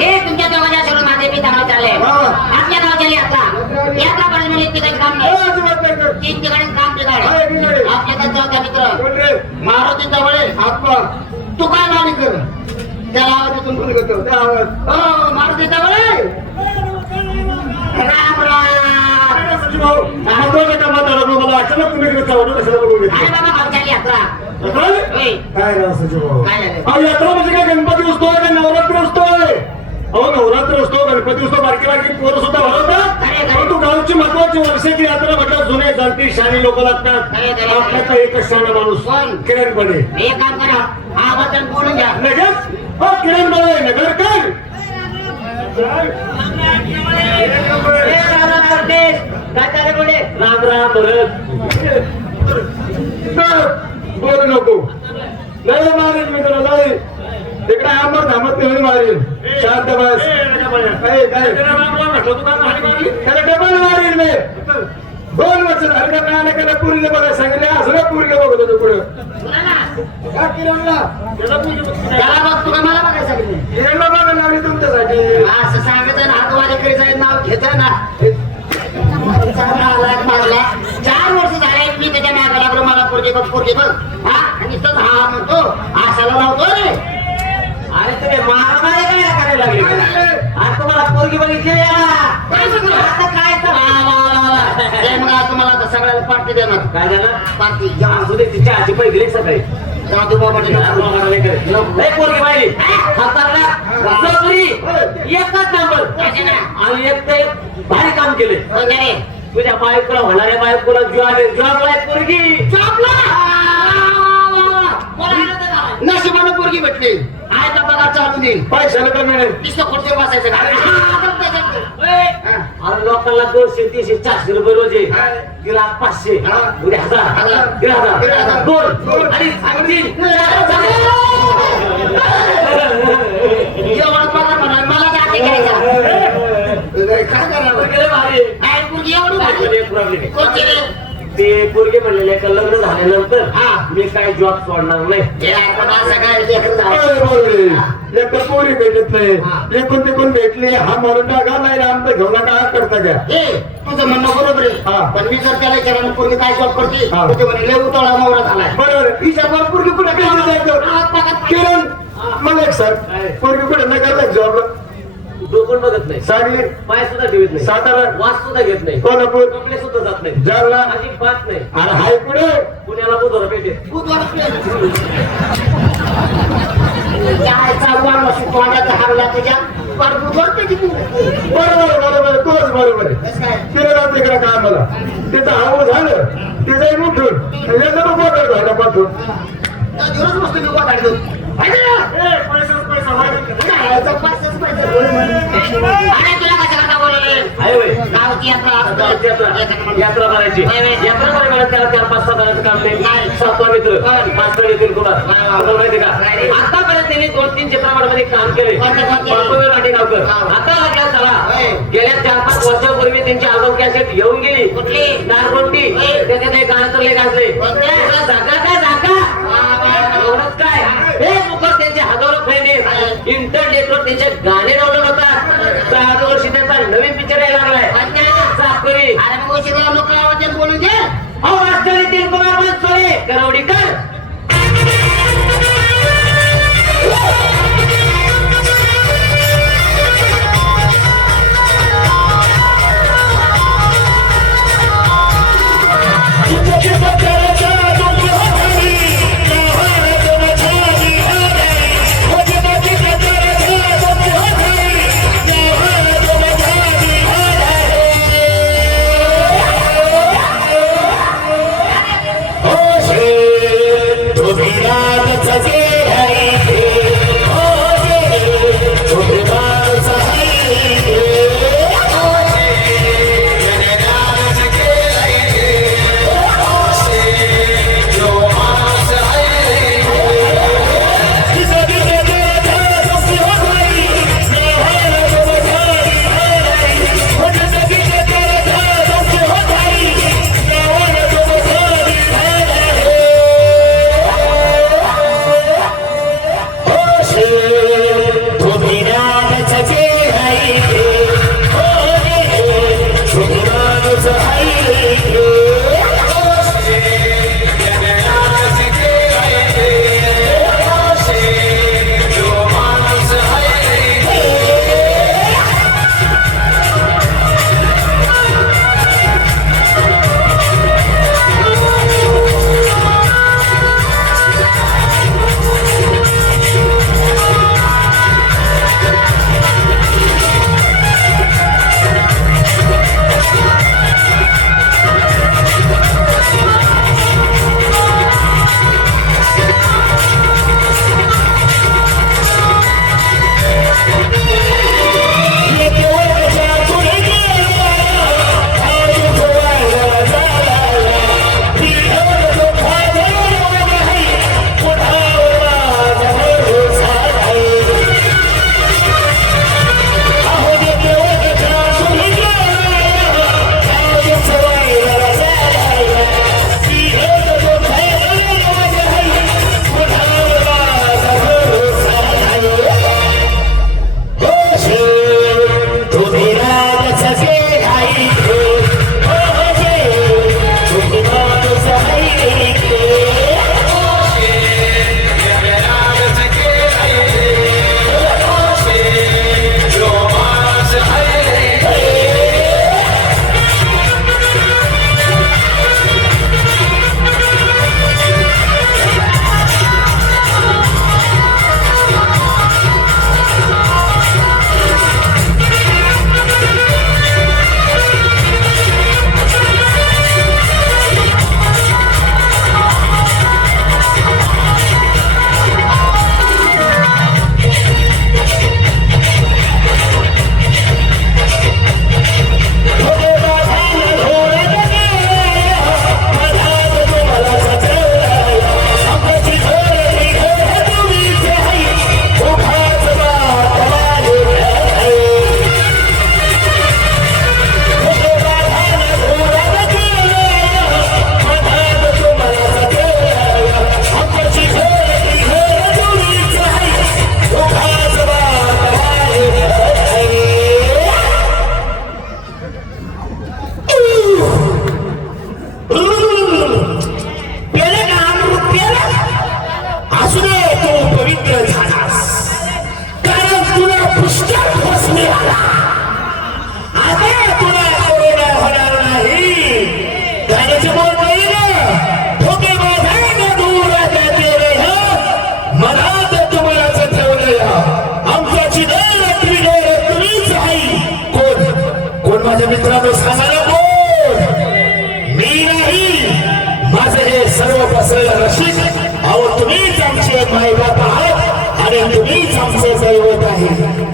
हे तुमच्या दोघांच्या सोडून माझे मी चांगलं चालले. आपल्या यात्रा यात्रा म्हणजे काम नाही. तीन काम तर मित्र? मारुती जवळे. तू काय मागणी कर त्याला आवाज इथून कोण करतो? त्या आवाज. हो मारुती जवळे राम राम महत्त्वाच्या कामात आला मला. अचानक तुम्ही इकडे चावलं कशाला बघून अरे घेतलं? बाबा गावच्या यात्रा. काय राव भाऊ? काय यात्रा म्हणजे काय गणपती उत्सव आहे का नवरात्र उत्सव आहे अहो नवरात्र उत्सव गणपती उत्सव बारकी बारकी पोरं सुद्धा भरवतात. परंतु गावची महत्वाची वर्षाची यात्रा म्हटलं जुने जाणती शाणी लोक लागतात. खरे. आपल्याचा एकच शाणा माणूस? किरण काम करा. हा बोलून घ्या लगेच? हो किरण राम राम भरत. बोलू नको. नाही मारेल मी तुला नाही तिकडे आंबर थांबत नाही मारेल शांत बस. ए, काय? त्याला डबल मारेल मी. दोन वर्ष झालं का नाही का पुरीला बघा सांगितले. असं पुरीला बघत होतो पुढे. का किरणला. त्याला बघ. तुला मला बघायला सांगितलं. किरणला बघा लावली तुमच्यासाठी. असं सांगायचं ना नाव घेत ना. मारला चार वर्ष झाले मी त्याच्यामागे लागलो मला पोरगे बघ पोरगे बघ. हा आणि हा म्हणतो. आशाला लावतो रे. अरे तुम्ही मारामारी काय करायला लागले. आज तुम्हाला पोरगी बघितली आता काय तर मग आज तुम्हाला आता सगळ्याला पार्टी देणार. काय झालं पार्टी. या असू दे तिच्या आजी पैकी लेख सकाळी तेव्हा तू बाबा पोरगी पाहिली. हाताला एकच नंबर. आणि एक ते भारी काम केले. तुझ्या बायकोला होणाऱ्या बायकोला जॉब जॉबला आहे पोरगी नशिबानं पोरगी भेटली आहे का बघा चालू देईल पैशाला कमी नाही नुसतं खुर्चीवर बसायचं का? हा. आणि लोकांना दोनशे तीनशे चारशे रुपये रोज आहे तिला पाचशे हा. उद्या हजार हजार. दीड दीड हजार हजार. दोन दोन. आणि तीन एवढं पगार म्हणा, मला जाते घ्यायचा. काय करावं? पोरगी भारी आहे. काय पोरगी एवढी भारी? पण एक problem आहे. कोणती रे? ते पोरगे म्हणलेले का लग्न झाल्यानंतर हा. मी काय जॉब सोडणार नाही हे आपण असं काय लेकरं पोरी भेटत नाही. एकूण तिकून भेटली हा मारून टाका नाही आमचं घेऊन हा करता घ्या हे, तुझं म्हणणं बरोबर हा. आहे पण मी जर त्याला विचारलं पोरगी काय जॉब करते हा. तर ते म्हणे लय उतावळा नवरा झालाय बरोबर. विचार पोरगी कुठे किती जायचं? किरण मला काय? पोरगी कुठे नाही करता जॉब डोकं बघत नाही. सांगली पाय सुद्धा ठेवत नाही. सातारा वास सुद्धा घेत नाही. कोल्हापूर कपडे सुद्धा जात नाही. जालना अजिबात नाही. आणि हाय पुढे पुण्याला बुधवार पेठे बुधवार त्याच्या. बरोबर बरोबर तोच बरोबर काय? किरण तिकडे काय मला त्याचं हवं झालं. त्याचं उठून. याचं मोठं झालं पाठवून. दिवस बसतो मी यात्रा भरायची यात्रा यात्रा त्याला चार पाच सहा जणांचं काम नाही सातवा मित्र येतील तुला माहिती का आतापर्यंत त्यांनी दोन तीन चित्रपटामध्ये काम केले कोणते, आता गेल्या चार पाच वर्षापूर्वी त्यांची आगम कॅसेट येऊन गेली कुठली? नारकोंटी त्याच्यात एक गाणं तर जागा काय जागा एवढंच काय हे मुखर त्यांचे हजारो फ्रेंड इंटरनेटवर त्यांचे गाणे डाउनलोड होतात. चार वर्षी त्यांचा नवीन पिक्चर यायला लागलाय. चाकरी अरे मग उशिरा लोक आवाजात बोलून घे अहो कुमार बनसोडे देवीच आमचं दैवत आहे.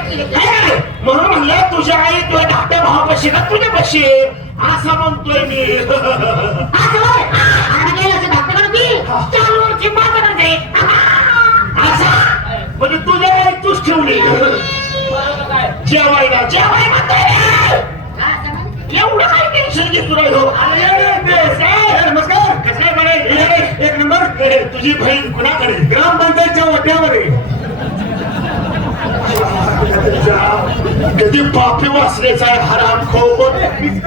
म्हणून म्हणलं तुझ्या आई तुझ्या धाकट्या भावापाशी का तुझ्या पशी असं म्हणतोय मी? म्हणजे तुझ्या आई तूच ठेवली. जेवायला जेवाय. एवढं काय टेन्शन घेतो राहिलो नमस्कार. कसं एक नंबर. तुझी बहीण कुणाकडे? ग्रामपंचायतच्या वट्यामध्ये. कधी पापी वाचण्याचा हराम खोर म्हणजे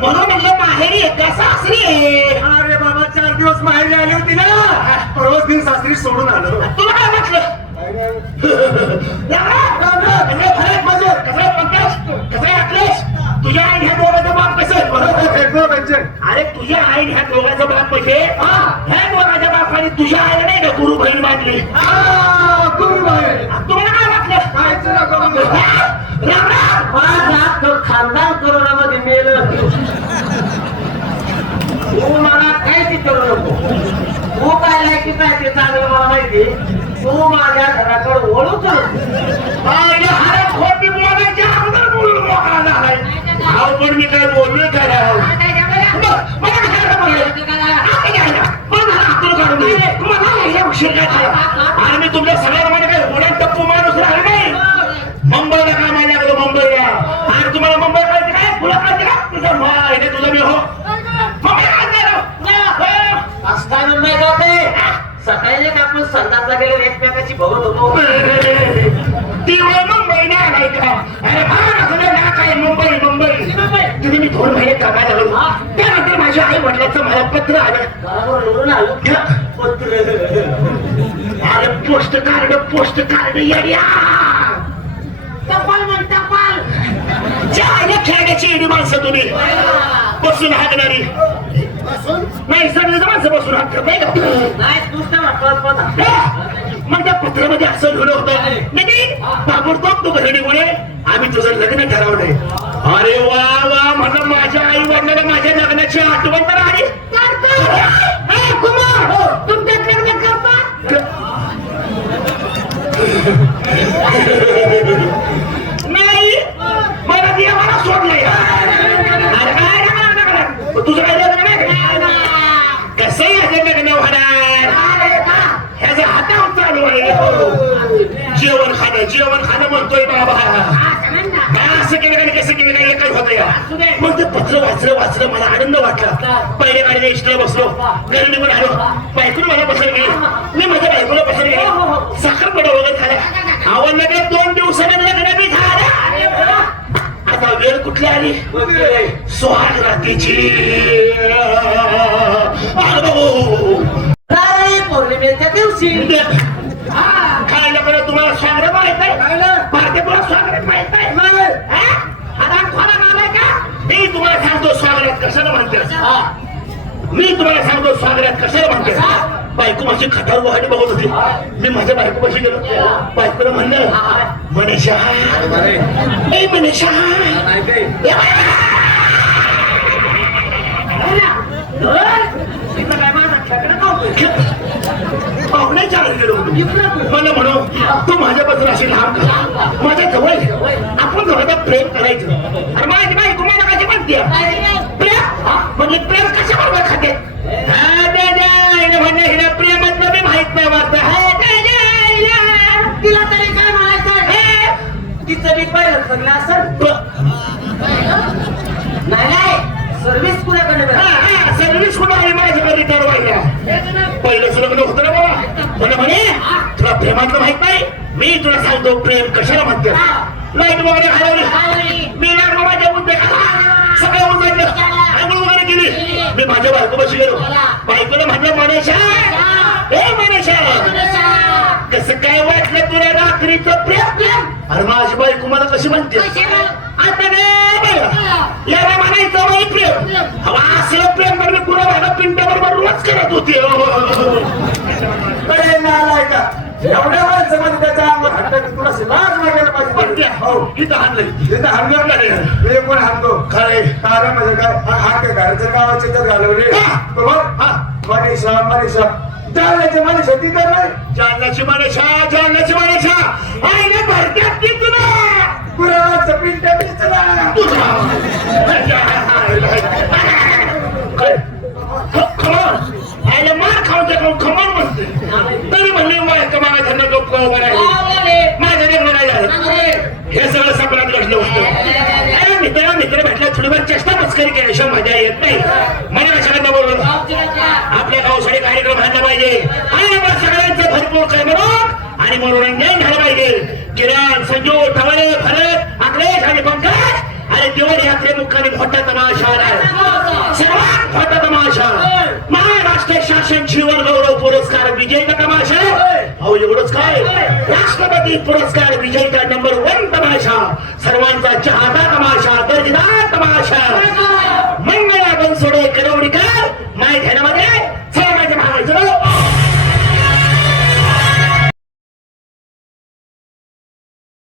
म्हणून म्हणलं माहेरी एका सासरी. अरे बाबा चार दिवस माहेरी आली होती ना रोज दिन सासरी सोडून आलो तुला काय वाटलं तुझ्या अरे तुझ्या आई ह्या दोघांचा बाप म्हणजे ह्या दोघांच्या बापाने तुझ्या आईला नाही का गुरु बहीण बांधली. तुम्हाला काय वाटलं? खानदान कोरोनामध्ये मेलं तू मला काय ते करू नको? तू काय लायकी काय ते चांगलं मला माहिती तू माझ्या घराकडे कर अरे हरा खोटी बोलायच्या अगोदर बोलून मोकळा झालाय. पण मी काय बोललोय काय काय ना? मग मला काय तुमच्या काय होण्यात टप्पू माणूस राहिला नाही? मुंबईला कामाला लागलो मुंबईला आणि तुम्हाला मुंबई कळते काय? तुला कळते का? तुझं हे तुझं मी हो. मुंबई? असताना नाही जाते. सकाळी एक आपण संडासला गेले एकमेकाची बघत होतो ती मुंबई नाही आलाय का अरे मला तुला ना काय मुंबई मुंबई. तुम्ही मी दोन महिने कामाला लागलो. त्यानंतर माझ्या आई वडिलांचं मला पत्र आलं. आलो. पत्र. अरे पोस्ट कार्ड पोस्ट कार्ड येड्या. टपाल म्हण टपाल. ज्या आईला खेळण्याची एडी माणसं तुम्ही बसून हाकणारी. नाही सगळे माणसं बसून हाकत नाही का? मग त्या पत्रामध्ये असं लिहिलं होतं. नाही. ताबडतोब तू बहिणीमुळे आम्ही तुझं लग्न ठरवलंय. अरे वा वा म्हणलं माझ्या आई वडिलांना माझ्या लग्नाची आठवण तर आली. लग्न करता नाही मला देवाला सोडलंय अरे काय लग्न, लग्न? तुझं काय लग्न नाही कसं याचं लग्न होणार ह्याच्या हातावर चालू आहे जेवण खाणं म्हणतोय बाबा. काय असं केलं आणि कसं केलं एकच होतं या मग ते पत्र वाचलं वाचलं मला आनंद वाटला. पहिल्या गाडीला इष्टला बसलो. घरी निघून आलो. बायकून मला गेली मी माझ्या बायकोला बसायला गेलो साखरपडा वगैरे खाल्या आवडलं काय दोन दिवसाने लग्न बी झालं. आता वेळ कुठली आली? सोहाग रात्रीची. पौर्णिमेच्या दिवशी. काय तुम्हाला स्वागत माहीत नाही? भारतीय तुला माहीत हा? आता खोला नाव का? मी तुम्हाला सांगतो स्वागत कशाला म्हणते? मी तुम्हाला सांगतो स्वागत कशाला म्हणते? बायको माझी खटार वाहणी बघत होती. मी माझ्या बायको पाशी गेलो बायकोला म्हणलं मनीषा. ए मनीषा. ए पाहुण्याच्या घरी गेलो. मला म्हणू तू माझ्यापासून अशी लांब का? माझ्या जवळ. आपण दोघांना प्रेम करायचं. अरे माझी बाई तुम्हाला कशी म्हणते प्रेम? म्हणजे प्रेम कशा बरोबर खाते? हा, दादा, हिला प्रेमातलं बी माहीत नाही वाटतं. हा. तिला तरी काय म्हणायचं? हे. तिचं मी पहिलं सगळं असं? नाही नाही सर्व्हिस कुणाकडे सर्व्हिस कुठं आहे माझ्या घरी ठरवायला मला म्हणे? तुला प्रेमातलं माहीत नाही? मी तुला सांगतो प्रेम कशाला म्हणते? लाइट वगैरे घालवली. मी लागलो माझ्या मुद्दे सगळं उघडलं आंघोळ वगैरे केली. मी माझ्या बायको बशी गेलो बायकोला म्हणलं मनेशा ए मनेशा कसं काय वाटलं तुला रात्रीचं प्रेम? प्रेम. अरे माझी बायको मला कशी म्हणते? आता नाही. याला म्हणायचं बाई प्रेम. हवा असलं प्रेम तर मी कुणा भागा पिंट्या बरोबर रोज करत होते. अरे नालायका. एवढ्या माणसामध्ये त्याच्या अंगावर हात तुला लाज पाहिजे हो इथं हाणलंय तिथं हाणणार नाही पण हाणतो खरे कारण म्हणजे काय हा घराच्या तर घालवले हा. हा मनीषा मनीषा जालन्याची मनीषा ती तर नाही जालन्याची मनीषा जालन्याची मनीषा आईने भरत्यात ती तुला पुराणाचं पिंट खमन आईला मार खाऊन ते खाऊन खमन म्हणते तरी म्हणले माझ्या कमाला त्यांना डोकं उभं राहिले माझ्या लग्न नाही झालं हे सगळं सपनात घडलं होतं अरे मित्र मित्र भेटल्या थोडीफार चेष्टा मस्करी केल्याशिवाय मजा येत नाही. म्हणजे सगळ्यांना बोलवलं आपल्या गावसाठी कार्यक्रम व्हायला पाहिजे. आणि आपण सगळ्यांचं भरपूर करमणूक आणि मनोरंजन झालं पाहिजे. किरण संजू ठवळे भरत अखिलेश आणि पंकज. आणि दिवाळी यात्रे मोठा तमाशा आलाय सर्वात मोठा तमाशा. महाराष्ट्र शासन जीवन गौरव पुरस्कार विजेता तमाशा. अहो एवढंच काय? राष्ट्रपती पुरस्कार विजेता नंबर वन तमाशा. सर्वांचा चाहता तमाशा दर्जेदार